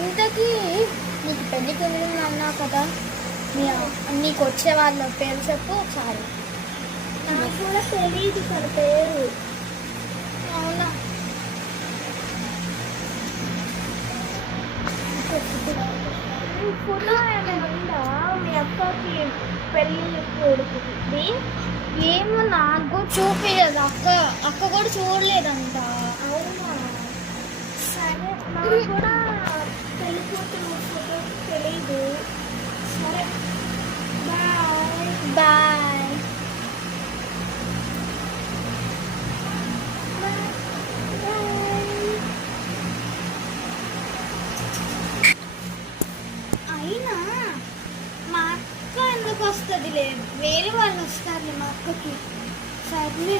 ఇంతకీ నీకు పెళ్ళికి వెళ్ళింది అన్నావు కదా, నీకు వచ్చే వాళ్ళ పేరు చెప్పు ఒకసారి. నాకు కూడా తెలియదు తన పేరు. అవునా? ఫోటో ఏమైనా ఉందా మీ అక్కకి పెళ్ళి కొడుకుది? ఏమో నాకు చూపించదు అక్క కూడా చూడలేదంట. అవునా? సరే, నాకు కూడా పెళ్ళి కూతురు ఫోటో తెలీదు. సరే, బాయ్ బాయ్. అయినా మా అక్క ఎందుకు వస్తుంది? లేదు, వేరే వాళ్ళు వస్తారులే మా అక్కకి. సర్లే.